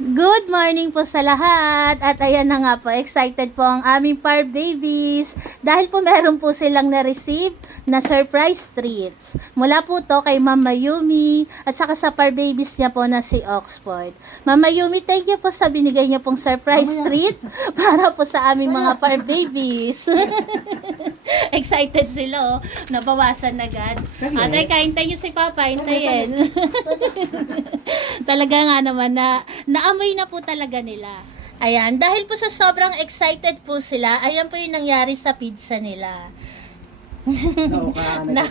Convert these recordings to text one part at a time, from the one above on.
Good morning po sa lahat. At ayan na nga po, excited po ang aming par babies dahil po meron po silang na-receive na surprise treats. Mula po to kay Mama Yumi at saka sa par babies niya po na si Oxford. Mama Yumi, thank you po sa binigay niyo pong surprise treat para po sa aming mga par babies. Excited sila, oh. Nabawasan agad. Atay, kaintay niyo si Papa, hintayin. Talaga nga naman na naamoy na po talaga nila. Ayan, dahil po sa sobrang excited po sila, ayan po yung nangyari sa pizza nila. na,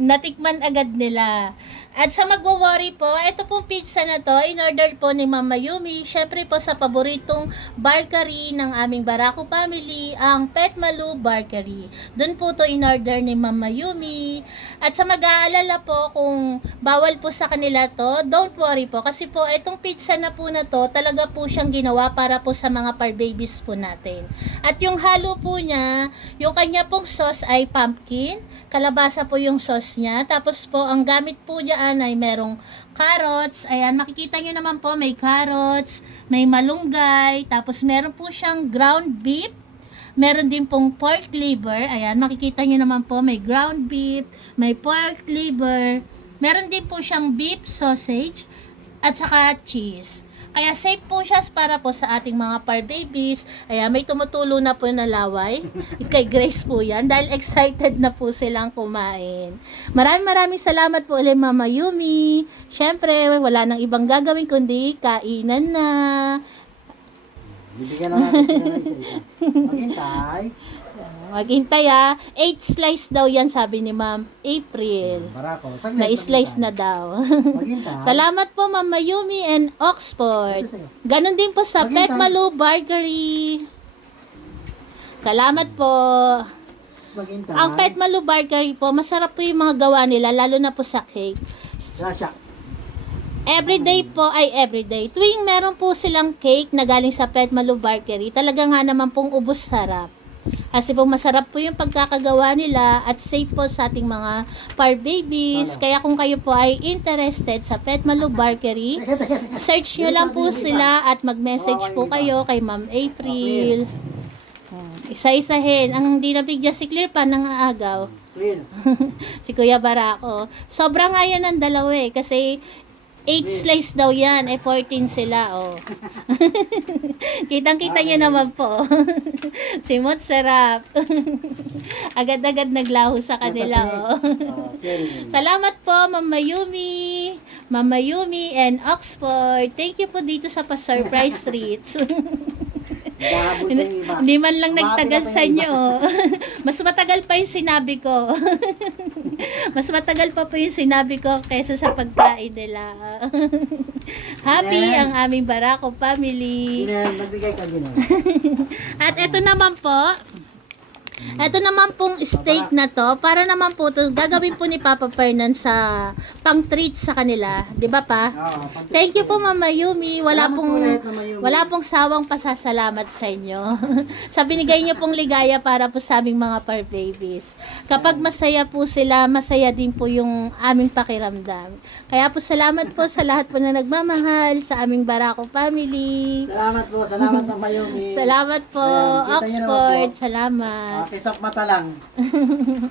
natikman agad nila. At sa magwo-worry po, ito pong pizza na to, in-order po ni Mama Yumi, syempre po sa paboritong bakery ng aming Barako family, ang Pet Malu Bakery. Doon po to in-order ni Mama Yumi. At sa mag-aalala po kung bawal po sa kanila to, don't worry po, kasi po itong pizza na po na to, talaga po siyang ginawa para po sa mga par babies po natin. At yung halo po niya, yung kanya pong sauce ay pumpkin, kalabasa po yung sauce niya, tapos po ang gamit po niya ay merong carrots. Ayan, makikita nyo naman po may carrots, may malunggay, tapos meron po siyang ground beef, meron din pong pork liver. Ayan, makikita nyo naman po may ground beef, may pork liver, meron din po siyang beef sausage, at saka cheese. Kaya safe po siya para po sa ating mga par babies. Ayan, may tumutulo na po na laway. Kay Grace po yan. Dahil excited na po silang kumain. Maraming salamat po ulit Mama Yumi. Siyempre, wala nang ibang gagawin kundi kainan na. Bibigyan na natin sila ng isa-isa. Maghintay. Maghintay 8 slice daw yan sabi ni Ma'am April. Barako. Na-slice na daw. Maghintay. Salamat po Mama Yumi and Oxford. Ganon din po sa Pet Malu Bakery. Salamat po. Maghintay. Ang Pet Malu Bakery po, masarap po yung mga gawa nila, lalo na po sa cake. Rasha. Everyday. Tuwing meron po silang cake na galing sa Pet Malu Bakery, talaga nga naman pong ubos sarap. Kasi po masarap po yung pagkakagawa nila at safe po sa ating mga par babies. Kaya kung kayo po ay interested sa Pet Malu Bakery, search nyo lang po sila at mag-message po kayo kay Ma'am April. Isa-isahin. Ang hindi nabigyan si Clear pa nang aagaw. Clear. Si Kuya Barako. Sobrang nga yan ang dalawa kasi 8 slice daw yan, 14 sila, oh. Kitang-kita nyo naman po. Simot sarap. Agad-agad naglaho sa kanila, oh. Salamat po, Mama Yumi and Oxford. Thank you po dito sa pa-surprise treats. Hindi man lang nagtagal sa inyo. Mas matagal pa yung sinabi ko. Mas matagal pa po yung sinabi ko kaysa sa pagkain nila. Happy ang aming Barako family. Magbigay ka din. At ito naman po, ito naman pong steak na to, para naman po to, gagawin po ni Papa Fernan sa pang treat sa kanila. Di ba pa? Thank you po Mama Yumi. Wala pong sawang pasasalamat sa inyo. Sa binigay niyo pong ligaya para po sa aming mga par babies. Kapag masaya po sila, masaya din po yung aming pakiramdam. Kaya po salamat po sa lahat po na nagmamahal sa aming Barako family. Salamat Mama Yumi. Salamat po, Oxford. Salamat. Kisap mata lang.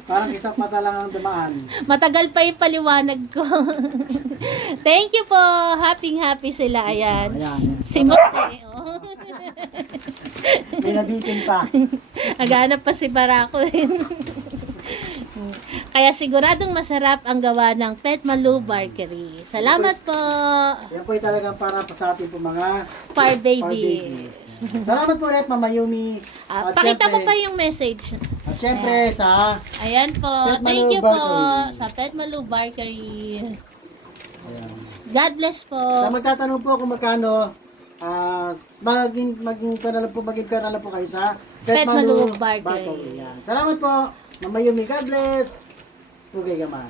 Parang kisap mata lang ang dumaan. Matagal pa yung paliwanag ko. Thank you po. Happy sila. Ayan. Si Mote. Oh. Pinabitin pa. Naghanap pa si Barako. Kaya siguradong masarap ang gawa ng Pet Malu Bakery. Salamat po. Yan po ay talagang para po sa ating po mga Par babies. Salamat po ulit Mama Yumi. At Pakita syempre, mo pa yung message. At syempre sa Ayan po. Pet Thank Malu you po Bakery. sa Pet Malu Bakery. Ayan. God bless po. Sa magtatanong po kung magkano, maging ka na lang po kayo sa Pet Malu Bakery. Yan. Salamat po Mama Yumi. God bless. Tugay ka man.